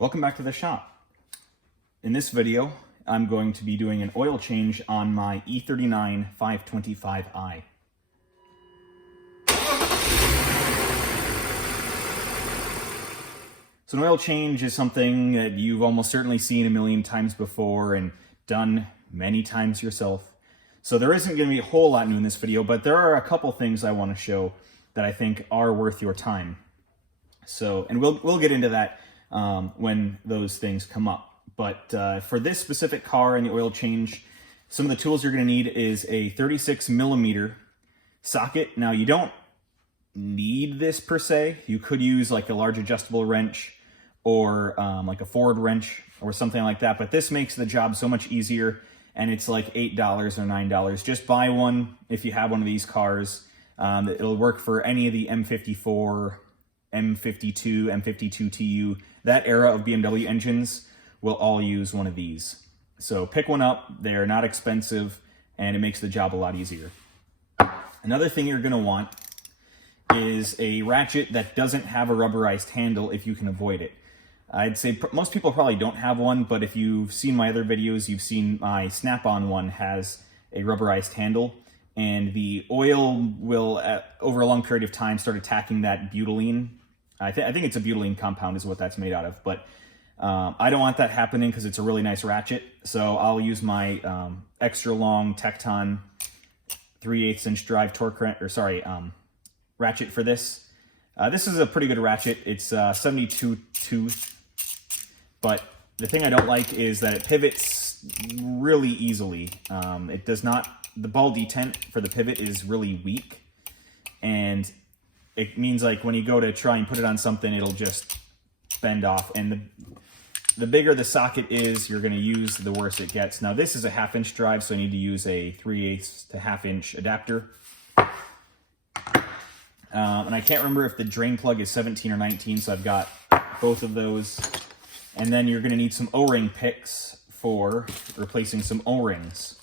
Welcome back to the shop. In this video, I'm going to be doing an oil change on my E39 525i. So an oil change is something that you've almost certainly seen a million times before and done many times yourself. So there isn't going to be a whole lot new in this video, but there are a couple things I want to show that I think are worth your time. So, and we'll get into that when those things come up. But for this specific car and the oil change, some of the tools you're going to need is a 36 millimeter socket. Now you don't need this per se. You could use like a large adjustable wrench or like a Ford wrench or something like that. But this makes the job so much easier, and it's like $8 or $9. Just buy one if you have one of these cars. It'll work for any of the M54, M52, M52TU. That era of BMW engines will all use one of these. So pick one up. They're not expensive, and it makes the job a lot easier. Another thing you're going to want is a ratchet that doesn't have a rubberized handle if you can avoid it. I'd say most people probably don't have one, but if you've seen my other videos, you've seen my Snap-on one has a rubberized handle, and the oil will, over a long period of time, start attacking that butylene. I think it's a butylene compound is what that's made out of, but I don't want that happening because it's a really nice ratchet. So I'll use my extra long Tecton 3/8 inch drive torque ratchet for this. This is a pretty good ratchet. It's 72 tooth, but the thing I don't like is that it pivots really easily. It does not. The ball detent for the pivot is really weak, and it means like when you go to try and put it on something, it'll just bend off. And the bigger the socket is, you're going to use, the worse it gets. Now this is a 1/2 inch drive, so I need to use a 3/8 to 1/2 inch adapter. And I can't remember if the drain plug is 17 or 19, so I've got both of those. And then you're going to need some O-ring picks for replacing some O-rings.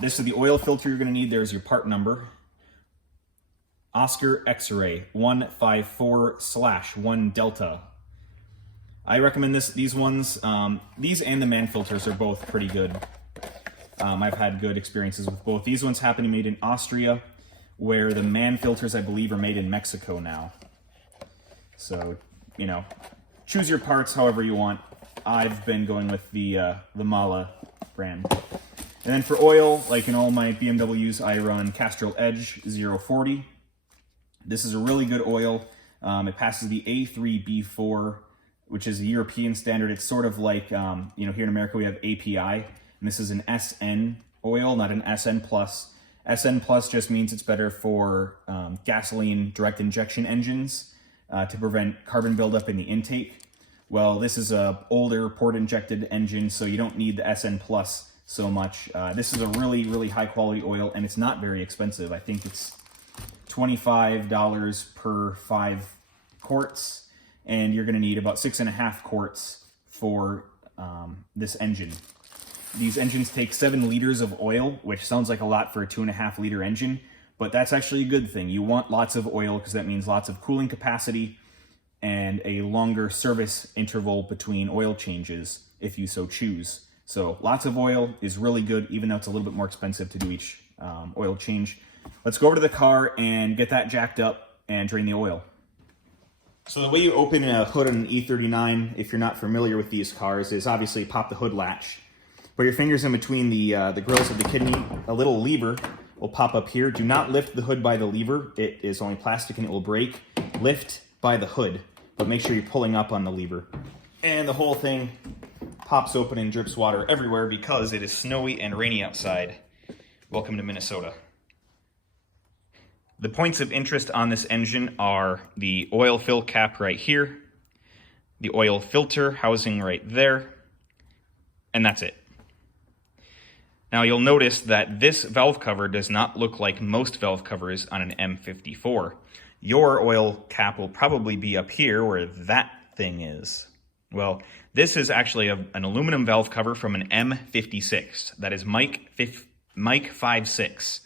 This is the oil filter you're going to need. There's your part number. Oscar X-Ray 154/1 Delta. I recommend these ones. These and the man filters are both pretty good. I've had good experiences with both. These ones happen to be made in Austria, where the man filters, I believe, are made in Mexico now. So, you know, choose your parts however you want. I've been going with the Mala brand. And then for oil, like in all my BMWs, I run Castrol Edge 040. This is a really good oil. It passes the A3B4, which is a European standard. It's sort of like, you know, here in America we have API, and this is an SN oil, not an SN+. SN+ just means it's better for gasoline direct injection engines to prevent carbon buildup in the intake. Well, this is a older port injected engine, so you don't need the SN+ so much. This is a really, really high quality oil, and it's not very expensive. I think it's $25 per 5 quarts, and you're going to need about 6.5 quarts for this engine. These engines take 7 liters of oil, which sounds like a lot for a 2.5 liter engine, but that's actually a good thing. You want lots of oil because that means lots of cooling capacity and a longer service interval between oil changes if you so choose. So lots of oil is really good, even though it's a little bit more expensive to do each oil change. Let's go over to the car and get that jacked up and drain the oil. So the way you open a hood on an E39, if you're not familiar with these cars, is obviously pop the hood latch. Put your fingers in between the grills of the kidney. A little lever will pop up here. Do not lift the hood by the lever. It is only plastic and it will break. Lift by the hood, but make sure you're pulling up on the lever. And the whole thing pops open and drips water everywhere because it is snowy and rainy outside. Welcome to Minnesota. The points of interest on this engine are the oil fill cap right here, the oil filter housing right there, and that's it. Now you'll notice that this valve cover does not look like most valve covers on an M54. Your oil cap will probably be up here where that thing is. Well, this is actually an aluminum valve cover from an M56. That is Mike 56.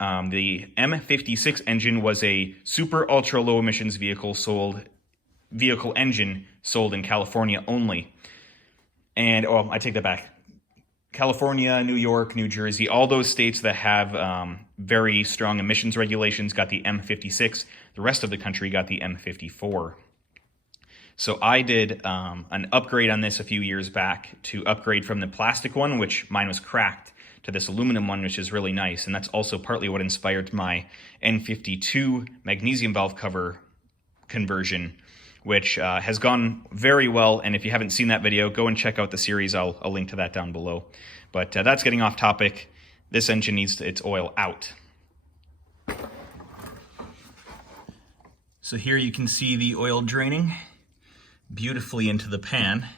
The M56 engine was a super ultra low emissions vehicle engine sold in California only. And, oh, I take that back. California, New York, New Jersey, all those states that have very strong emissions regulations got the M56. The rest of the country got the M54. So I did an upgrade on this a few years back to upgrade from the plastic one, which mine was cracked, to this aluminum one, which is really nice. And that's also partly what inspired my N52 magnesium valve cover conversion, which has gone very well. And if you haven't seen that video, go and check out the series. I'll link to that down below. But that's getting off topic. This engine needs its oil out. So here you can see the oil draining beautifully into the pan.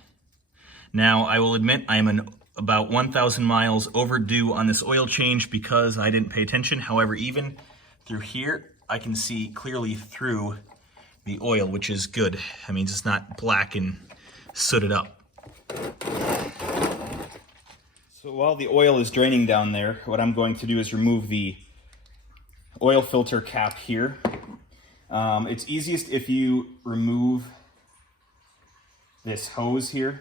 Now, I will admit I'm about 1,000 miles overdue on this oil change because I didn't pay attention. However, even through here, I can see clearly through the oil, which is good. That means it's not black and sooted up. So while the oil is draining down there, what I'm going to do is remove the oil filter cap here. It's easiest if you remove this hose here.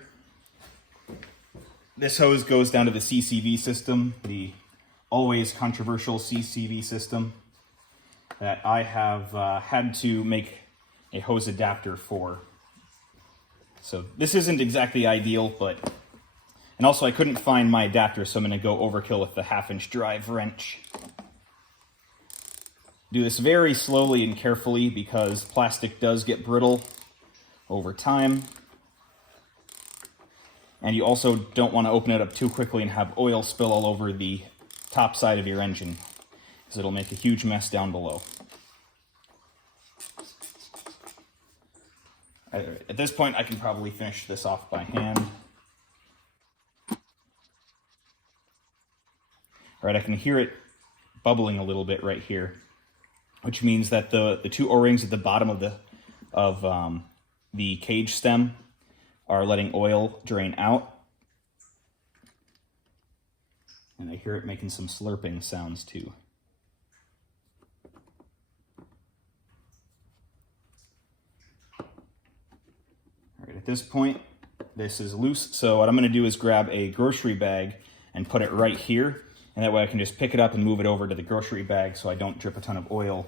This hose goes down to the CCV system, the always controversial CCV system that I have had to make a hose adapter for. So this isn't exactly ideal, and also I couldn't find my adapter, so I'm going to go overkill with the 1/2-inch drive wrench. Do this very slowly and carefully because plastic does get brittle over time. And you also don't want to open it up too quickly and have oil spill all over the top side of your engine, because it'll make a huge mess down below. At this point, I can probably finish this off by hand. All right, I can hear it bubbling a little bit right here, which means that the two O-rings at the bottom of the cage stem are letting oil drain out. And I hear it making some slurping sounds too. All right, at this point, this is loose. So what I'm gonna do is grab a grocery bag and put it right here. And that way I can just pick it up and move it over to the grocery bag so I don't drip a ton of oil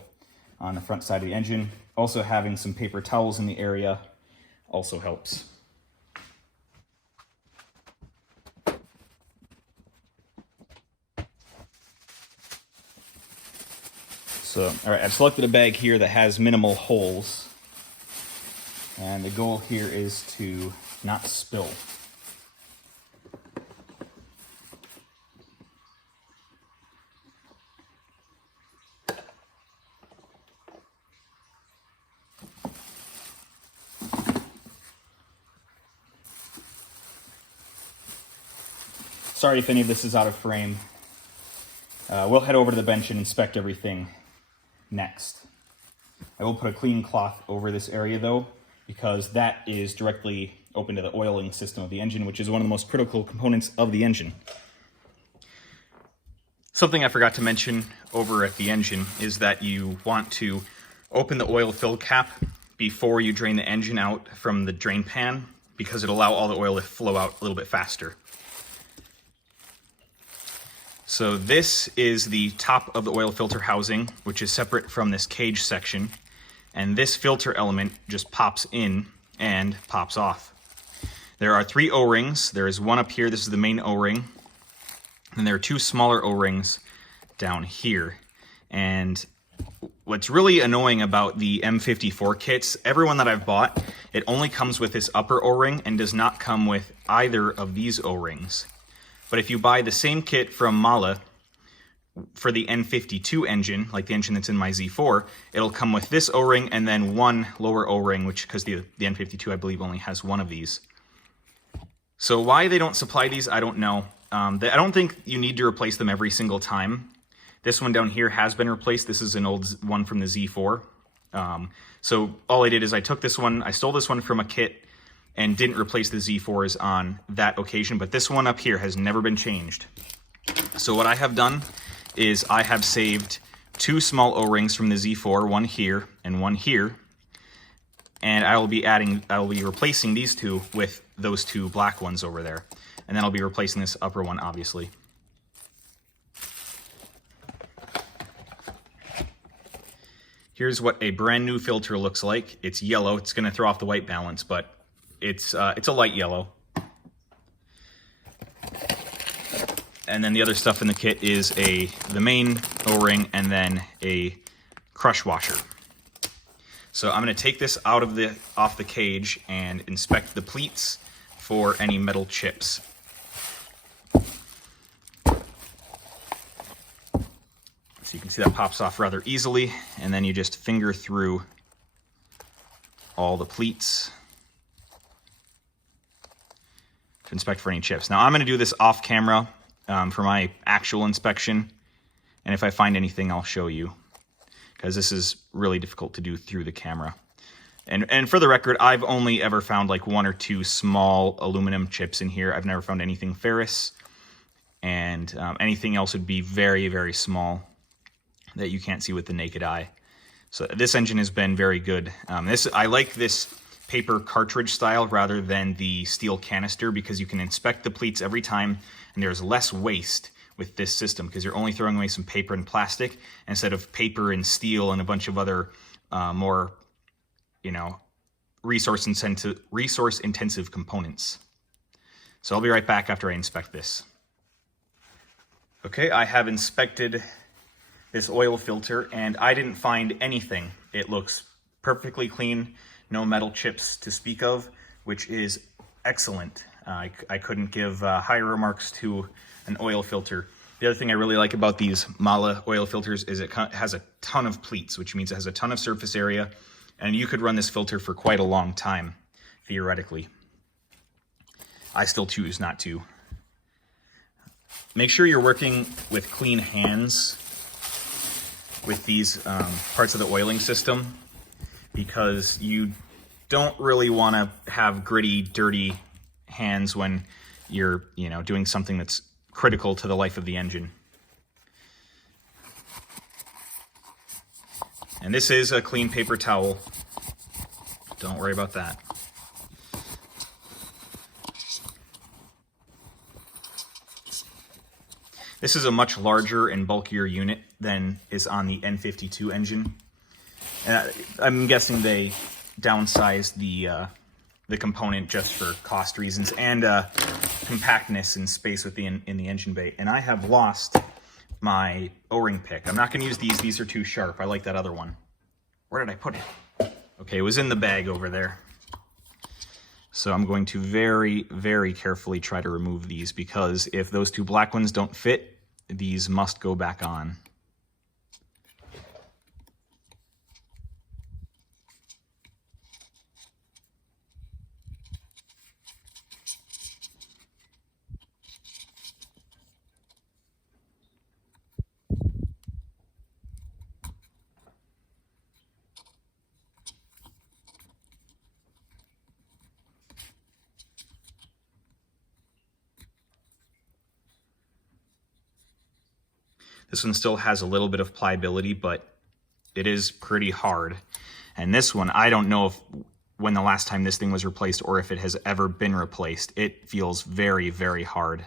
on the front side of the engine. Also, having some paper towels in the area also helps. So, all right, I've selected a bag here that has minimal holes. And the goal here is to not spill. Sorry if any of this is out of frame. We'll head over to the bench and inspect everything next. I will put a clean cloth over this area though, because that is directly open to the oiling system of the engine, which is one of the most critical components of the engine. Something I forgot to mention over at the engine is that you want to open the oil fill cap before you drain the engine out from the drain pan, because it'll allow all the oil to flow out a little bit faster. So this is the top of the oil filter housing, which is separate from this cage section. And this filter element just pops in and pops off. There are 3 O-rings. There is one up here. This is the main O-ring. And there are 2 smaller O-rings down here. And what's really annoying about the M54 kits, everyone that I've bought, it only comes with this upper O-ring and does not come with either of these O-rings. But if you buy the same kit from Mala for the N52 engine, like the engine that's in my Z4, it'll come with this O-ring and then one lower O-ring, which, because the N52, I believe, only has one of these. So why they don't supply these, I don't know. I don't think you need to replace them every single time. This one down here has been replaced. This is an old one from the Z4. So all I did is I took this one, I stole this one from a kit, and didn't replace the Z4s on that occasion, but this one up here has never been changed. So what I have done is I have saved 2 small O-rings from the Z4, one here and one here. And I will be replacing these 2 with those 2 black ones over there. And then I'll be replacing this upper one, obviously. Here's what a brand new filter looks like. It's yellow. It's going to throw off the white balance, but it's a light yellow. And then the other stuff in the kit is the main O-ring and then a crush washer. So I'm going to take this off the cage and inspect the pleats for any metal chips. So you can see that pops off rather easily, and then you just finger through all the pleats to inspect for any chips. Now I'm going to do this off camera for my actual inspection, and if I find anything I'll show you, because this is really difficult to do through the camera. And for the record, I've only ever found like 1 or 2 small aluminum chips in here. I've never found anything ferrous, and anything else would be very, very small that you can't see with the naked eye. So this engine has been very good. I like this paper cartridge style rather than the steel canister, because you can inspect the pleats every time and there's less waste with this system because you're only throwing away some paper and plastic instead of paper and steel and a bunch of other more, resource intensive components. So I'll be right back after I inspect this. Okay, I have inspected this oil filter and I didn't find anything. It looks perfectly clean, no metal chips to speak of, which is excellent. I couldn't give higher remarks to an oil filter. The other thing I really like about these Mala oil filters is it has a ton of pleats, which means it has a ton of surface area, and you could run this filter for quite a long time, theoretically. I still choose not to. Make sure you're working with clean hands with these parts of the oiling system, because you don't really want to have gritty, dirty hands when you're, doing something that's critical to the life of the engine. And this is a clean paper towel. Don't worry about that. This is a much larger and bulkier unit than is on the N52 engine. And I'm guessing they downsized the component just for cost reasons and compactness and space in the engine bay. And I have lost my O-ring pick. I'm not going to use these. These are too sharp. I like that other one. Where did I put it? Okay, it was in the bag over there. So I'm going to very, very carefully try to remove these, because if those 2 black ones don't fit, these must go back on. This one still has a little bit of pliability, but it is pretty hard. And this one, I don't know when the last time this thing was replaced or if it has ever been replaced. It feels very, very hard.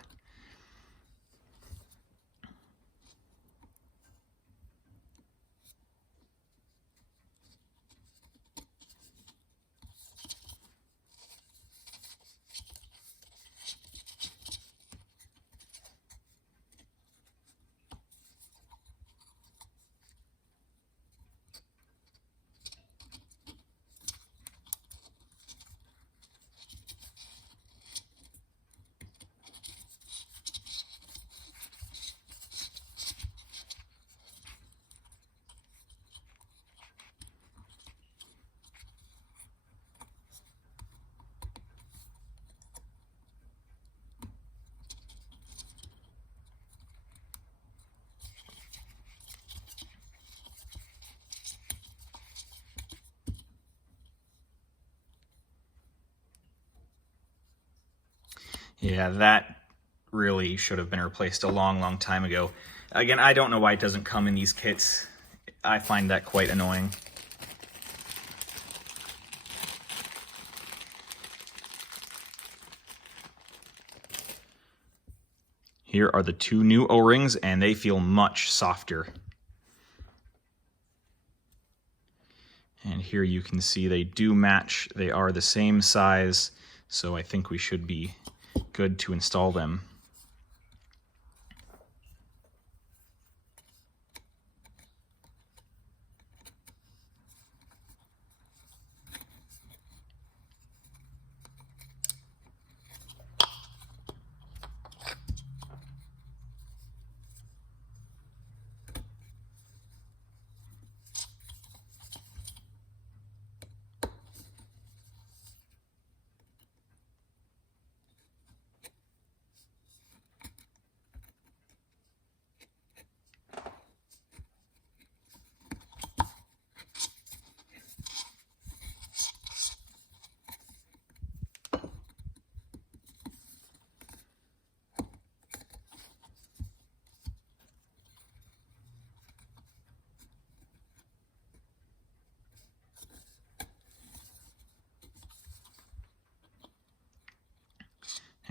Yeah, that really should have been replaced a long, long time ago. Again, I don't know why it doesn't come in these kits. I find that quite annoying. Here are the two new O-rings, and they feel much softer. And here you can see they do match. They are the same size, so I think we should be good to install them.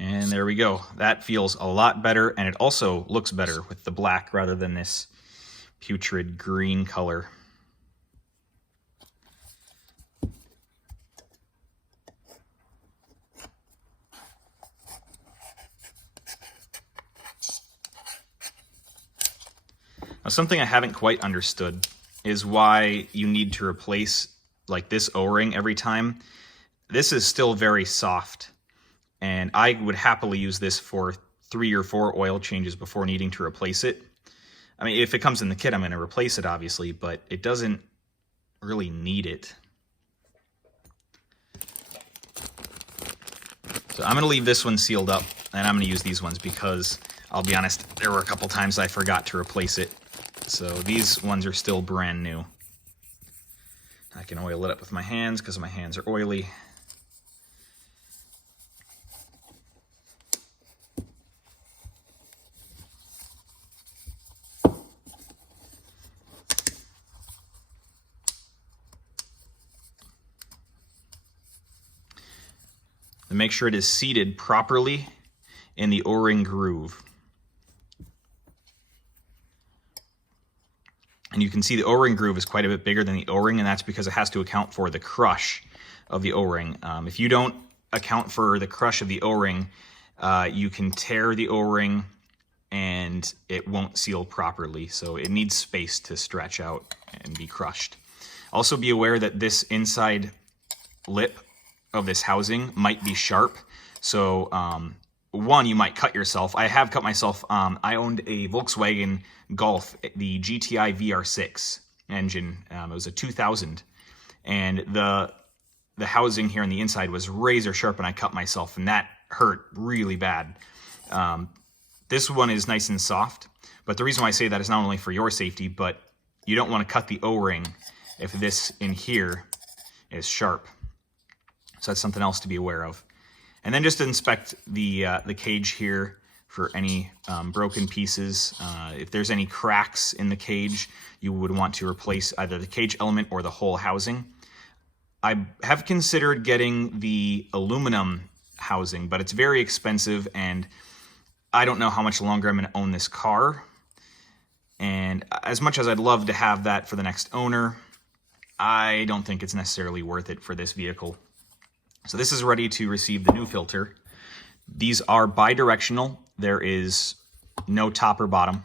And there we go. That feels a lot better, and it also looks better with the black rather than this putrid green color. Now, something I haven't quite understood is why you need to replace like this O-ring every time. This is still very soft, and I would happily use this for 3 or 4 oil changes before needing to replace it. I mean, if it comes in the kit, I'm going to replace it, obviously, but it doesn't really need it. So I'm going to leave this one sealed up, and I'm going to use these ones because, I'll be honest, there were a couple times I forgot to replace it. So these ones are still brand new. I can oil it up with my hands because my hands are oily. And make sure it is seated properly in the O-ring groove. And you can see the O-ring groove is quite a bit bigger than the O-ring, and that's because it has to account for the crush of the O-ring. If you don't account for the crush of the O-ring, you can tear the O-ring and it won't seal properly. So it needs space to stretch out and be crushed. Also be aware that this inside lip of this housing might be sharp. So one, you might cut yourself. I have cut myself. I owned a Volkswagen Golf, the GTI VR6 engine. It was a 2000, and the housing here on the inside was razor sharp, and I cut myself, and that hurt really bad. This one is nice and soft, but the reason why I say that is not only for your safety, but you don't want to cut the O-ring if this in here is sharp. So that's something else to be aware of. And then just inspect the cage here for any broken pieces. If there's any cracks in the cage, you would want to replace either the cage element or the whole housing. I have considered getting the aluminum housing, but it's very expensive, and I don't know how much longer I'm going to own this car. And as much as I'd love to have that for the next owner, I don't think it's necessarily worth it for this vehicle. So this is ready to receive the new filter. These are bi-directional. There is no top or bottom.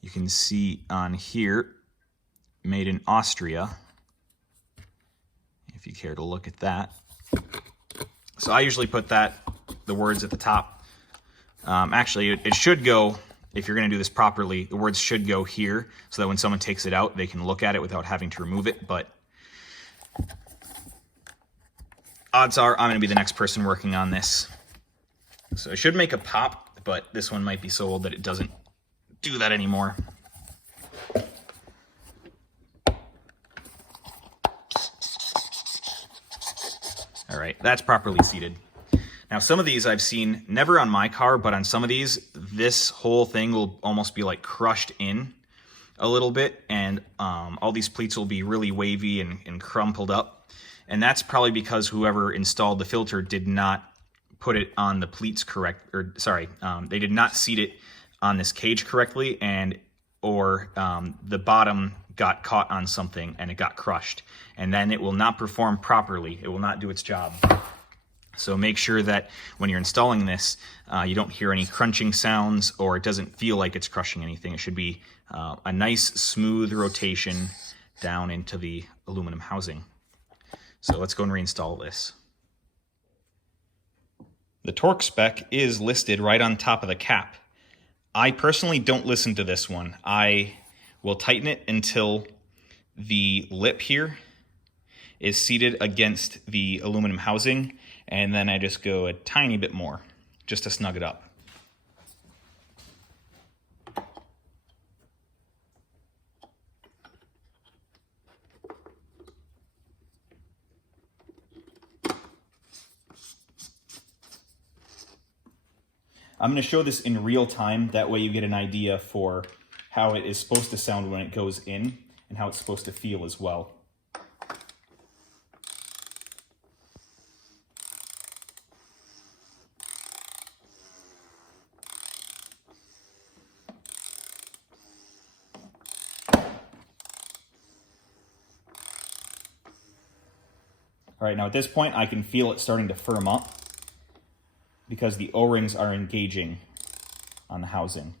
You can see on here, made in Austria, if you care to look at that. So I usually put the words at the top. Actually, it should go, if you're going to do this properly, the words should go here so that when someone takes it out, they can look at it without having to remove it. But odds are I'm going to be the next person working on this. So it should make a pop, but this one might be so old that it doesn't do that anymore. All right, that's properly seated. Now, some of these I've seen, never on my car, but on some of these, this whole thing will almost be like crushed in a little bit, and all these pleats will be really wavy and crumpled up. And that's probably because whoever installed the filter did not put it on the pleats correct, or sorry, they did not seat it on this cage correctly, or the bottom got caught on something and it got crushed, and then it will not perform properly. It will not do its job. So make sure that when you're installing this, you don't hear any crunching sounds, or it doesn't feel like it's crushing anything. It should be a nice smooth rotation down into the aluminum housing. So let's go and reinstall this. The torque spec is listed right on top of the cap. I personally don't listen to this one. I will tighten it until the lip here is seated against the aluminum housing, and then I just go a tiny bit more just to snug it up. I'm going to show this in real time, that way you get an idea for how it is supposed to sound when it goes in and how it's supposed to feel as well. All right, now at this point I can feel it starting to firm up because the O-rings are engaging on the housing.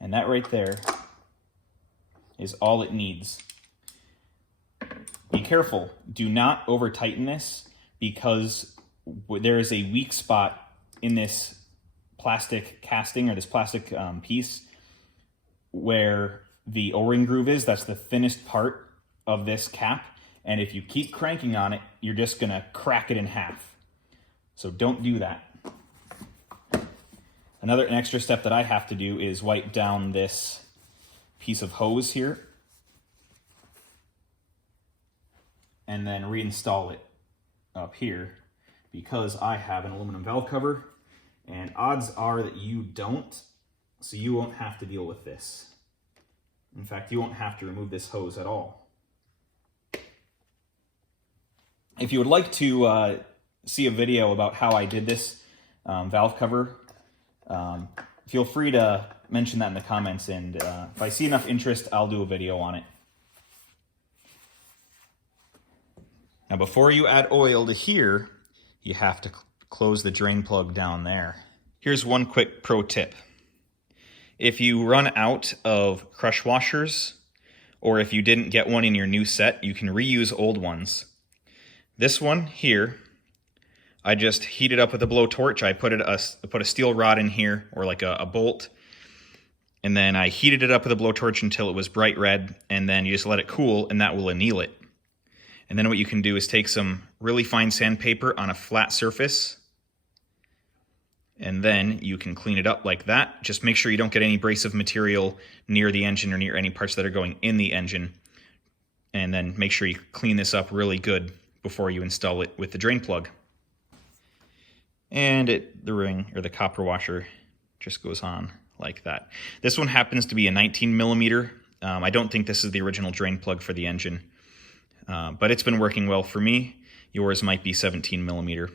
And that right there is all it needs. Be careful, do not over tighten this, because there is a weak spot in this plastic casting, or this plastic piece, where the O-ring groove is. That's the thinnest part of this cap, and if you keep cranking on it, you're just gonna crack it in half. So don't do that. An extra step that I have to do is wipe down this piece of hose here and then reinstall it up here, because I have an aluminum valve cover, and odds are that you don't, so you won't have to deal with this. In fact, you won't have to remove this hose at all. If you would like to see a video about how I did this valve cover, feel free to mention that in the comments, and if I see enough interest, I'll do a video on it. Now, before you add oil to here, you have to close the drain plug down there. Here's one quick pro tip. If you run out of crush washers, or if you didn't get one in your new set, you can reuse old ones. This one here, I just heat it up with a blowtorch. I put a steel rod in here, or like a bolt, and then I heated it up with a blowtorch until it was bright red, and then you just let it cool, and that will anneal it. And then what you can do is take some really fine sandpaper on a flat surface, and then you can clean it up like that. Just make sure you don't get any abrasive material near the engine or near any parts that are going in the engine. And then make sure you clean this up really good before you install it with the drain plug. And the ring, or the copper washer, just goes on like that. This one happens to be a 19 millimeter. I don't think this is the original drain plug for the engine, but it's been working well for me. Yours might be 17 millimeter.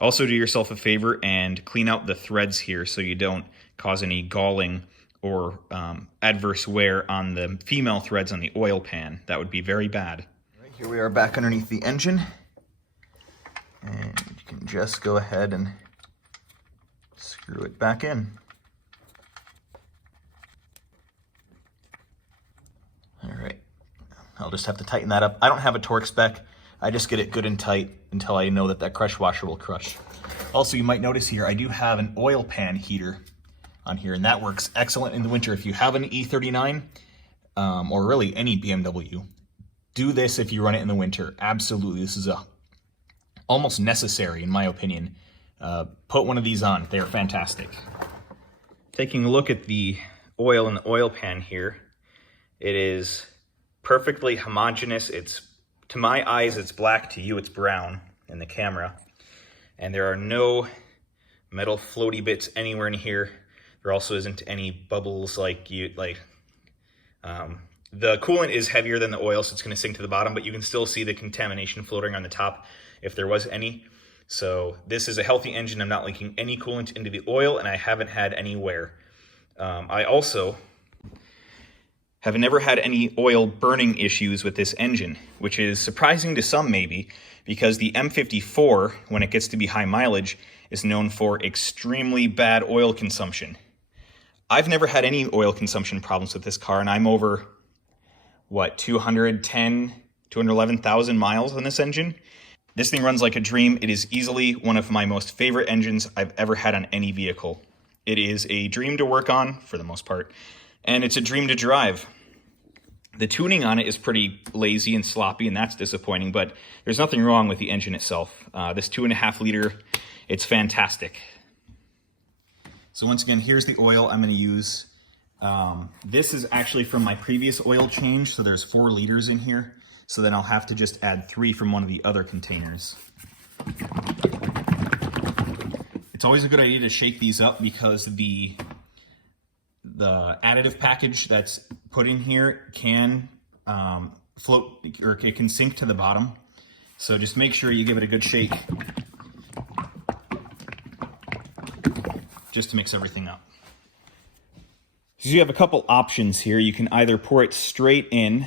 Also, do yourself a favor and clean out the threads here so you don't cause any galling or adverse wear on the female threads on the oil pan. That would be very bad. Right, here we are back underneath the engine. And you can just go ahead and screw it back in. All right, I'll just have to tighten that up. I don't have a torque spec. I just get it good and tight until I know that that crush washer will crush. Also, you might notice here, I do have an oil pan heater on here, and that works excellent in the winter. If you have an E39, or really any BMW, do this if you run it in the winter. Absolutely, this is almost necessary in my opinion. Put one of these on, they're fantastic. Taking a look at the oil in the oil pan here, it is perfectly homogeneous. It's, to my eyes, it's black. To you, it's brown in the camera. And there are no metal floaty bits anywhere in here. There also isn't any bubbles the coolant is heavier than the oil, so it's going to sink to the bottom, but you can still see the contamination floating on the top if there was any. So this is a healthy engine. I'm not leaking any coolant into the oil, and I haven't had any wear. I also have never had any oil burning issues with this engine, which is surprising to some maybe, because the M54, when it gets to be high mileage, is known for extremely bad oil consumption. I've never had any oil consumption problems with this car, and I'm over, what, 211,000 miles on this engine. This thing runs like a dream. It is easily one of my most favorite engines I've ever had on any vehicle. It is a dream to work on, for the most part, and it's a dream to drive. The tuning on it is pretty lazy and sloppy, and that's disappointing, but there's nothing wrong with the engine itself. This 2.5 liter, it's fantastic. So once again, here's the oil I'm going to use. This is actually from my previous oil change, so there's 4 liters in here. So then I'll have to just add 3 from one of the other containers. It's always a good idea to shake these up because the additive package that's put in here can float, or it can sink to the bottom. So just make sure you give it a good shake just to mix everything up. So you have a couple options here. You can either pour it straight in,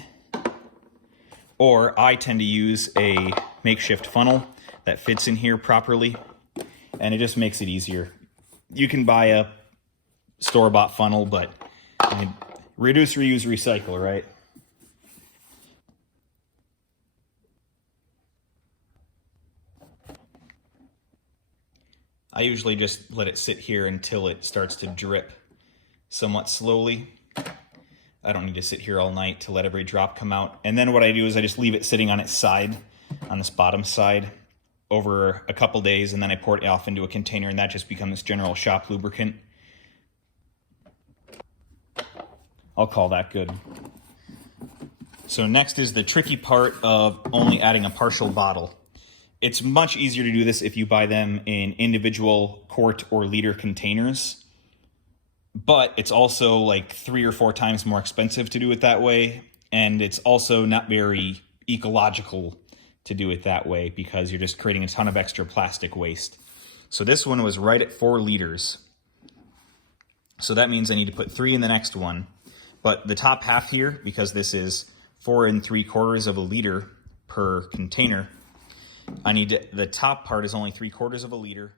or I tend to use a makeshift funnel that fits in here properly, and it just makes it easier. You can buy a store-bought funnel, but I mean, reduce, reuse, recycle, right? I usually just let it sit here until it starts to drip somewhat slowly. I don't need to sit here all night to let every drop come out. And then what I do is I just leave it sitting on its side, on this bottom side, over a couple days, and then I pour it off into a container, and that just becomes general shop lubricant. I'll call that good. So next is the tricky part of only adding a partial bottle. It's much easier to do this if you buy them in individual quart or liter containers, but it's also like 3 or 4 times more expensive to do it that way, and it's also not very ecological to do it that way because you're just creating a ton of extra plastic waste. So this one was right at 4 liters. So that means I need to put 3 in the next one. But the top half here, because this is 4 3/4 of a liter per container, I need to, the top part is only 3/4 of a liter.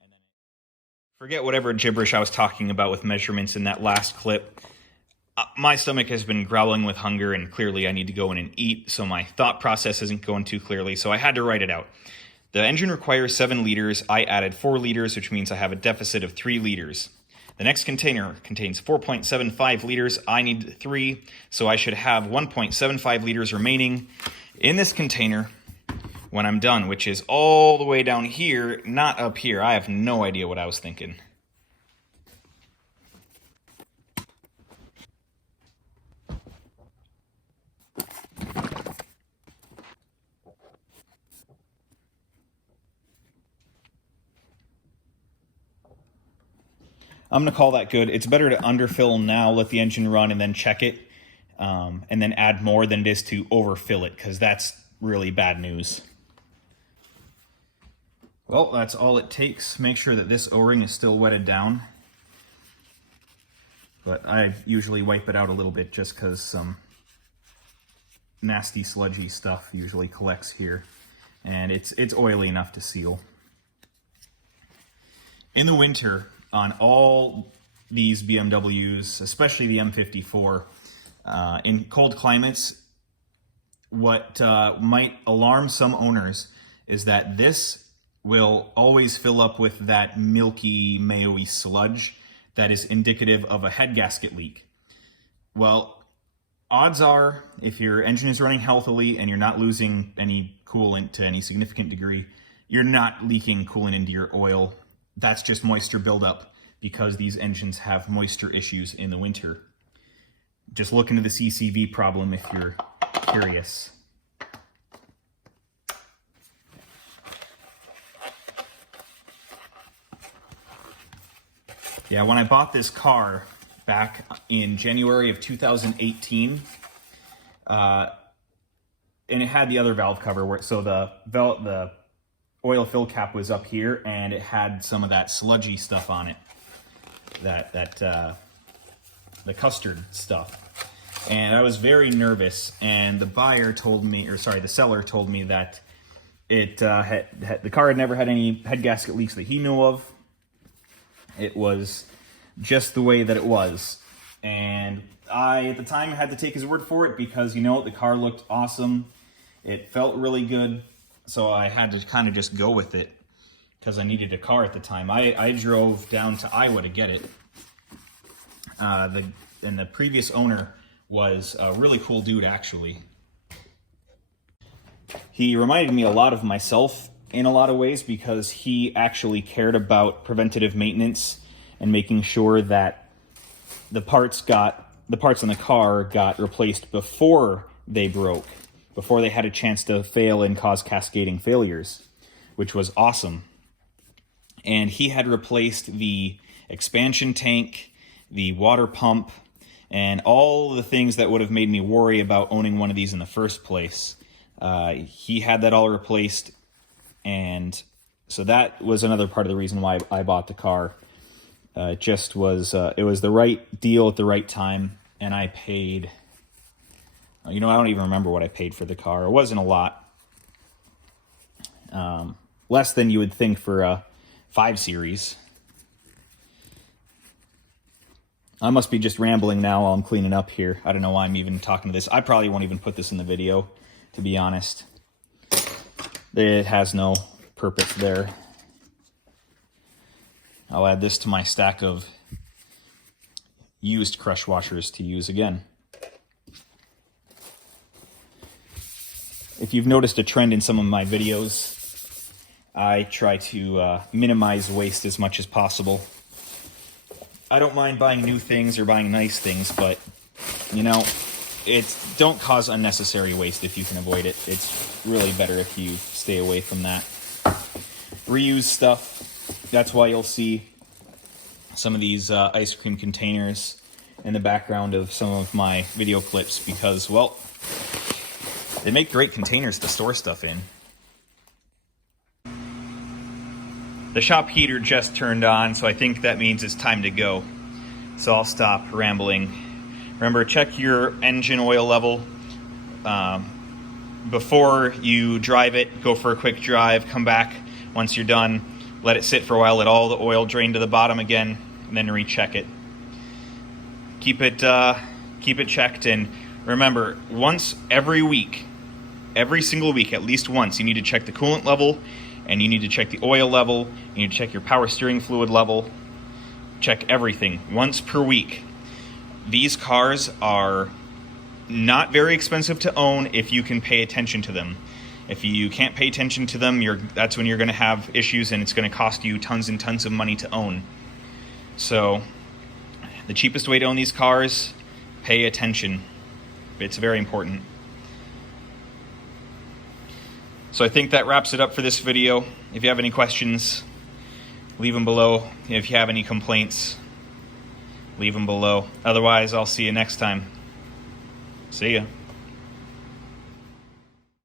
And then forget whatever gibberish I was talking about with measurements in that last clip. My stomach has been growling with hunger, and clearly I need to go in and eat, so my thought process isn't going too clearly, so I had to write it out. The engine requires 7 liters. I added 4 liters, which means I have a deficit of 3 liters. The next container contains 4.75 liters. I need 3, so I should have 1.75 liters remaining in this container when I'm done, which is all the way down here, not up here. I have no idea what I was thinking. I'm going to call that good. It's better to underfill now, let the engine run, and then check it, and then add more than it is to overfill it, because that's really bad news. Well, that's all it takes. Make sure that this O-ring is still wetted down. But I usually wipe it out a little bit just because some nasty sludgy stuff usually collects here. And it's oily enough to seal. In the winter, on all these BMWs, especially the M54, in cold climates, what might alarm some owners is that this will always fill up with that milky, mayo-y sludge that is indicative of a head gasket leak. Well, odds are, if your engine is running healthily and you're not losing any coolant to any significant degree, you're not leaking coolant into your oil. That's just moisture buildup because these engines have moisture issues in the winter. Just look into the CCV problem if you're curious. Yeah, when I bought this car back in January of 2018, and it had the other valve cover, so the oil fill cap was up here, and it had some of that sludgy stuff on it, the custard stuff. And I was very nervous, and the seller told me that the car had never had any head gasket leaks that he knew of. It was just the way that it was. And I, at the time, had to take his word for it because, you know, the car looked awesome. It felt really good. So I had to kind of just go with it because I needed a car at the time. I drove down to Iowa to get it. And the previous owner was a really cool dude, actually. He reminded me a lot of myself in a lot of ways because he actually cared about preventative maintenance and making sure that the parts on the car got replaced before they broke, before they had a chance to fail and cause cascading failures, which was awesome. And he had replaced the expansion tank, the water pump, and all the things that would have made me worry about owning one of these in the first place. He had that all replaced, and so that was another part of the reason why I bought the car. It was the right deal at the right time, and I paid, I don't even remember what I paid for the car. It wasn't a lot. Less than you would think for a 5 Series. I must be just rambling now while I'm cleaning up here. I don't know why I'm even talking to this. I probably won't even put this in the video, to be honest. It has no purpose there. I'll add this to my stack of used crush washers to use again. If you've noticed a trend in some of my videos, I try to minimize waste as much as possible. I don't mind buying new things or buying nice things, but, don't cause unnecessary waste if you can avoid it. It's really better if you stay away from that. Reuse stuff. That's why you'll see some of these ice cream containers in the background of some of my video clips because, well, they make great containers to store stuff in. The shop heater just turned on, so I think that means it's time to go. So I'll stop rambling. Remember, check your engine oil level. Before you drive it, go for a quick drive, come back once you're done, let it sit for a while, let all the oil drain to the bottom again, and then recheck it. Keep it checked, and remember, once every week, every single week, at least once, you need to check the coolant level, and you need to check the oil level, you need to check your power steering fluid level, check everything once per week. These cars are not very expensive to own if you can pay attention to them. If you can't pay attention to them, that's when you're going to have issues, and it's going to cost you tons and tons of money to own. So the cheapest way to own these cars, pay attention. It's very important. So I think that wraps it up for this video. If you have any questions, leave them below. If you have any complaints, leave them below. Otherwise, I'll see you next time. See ya.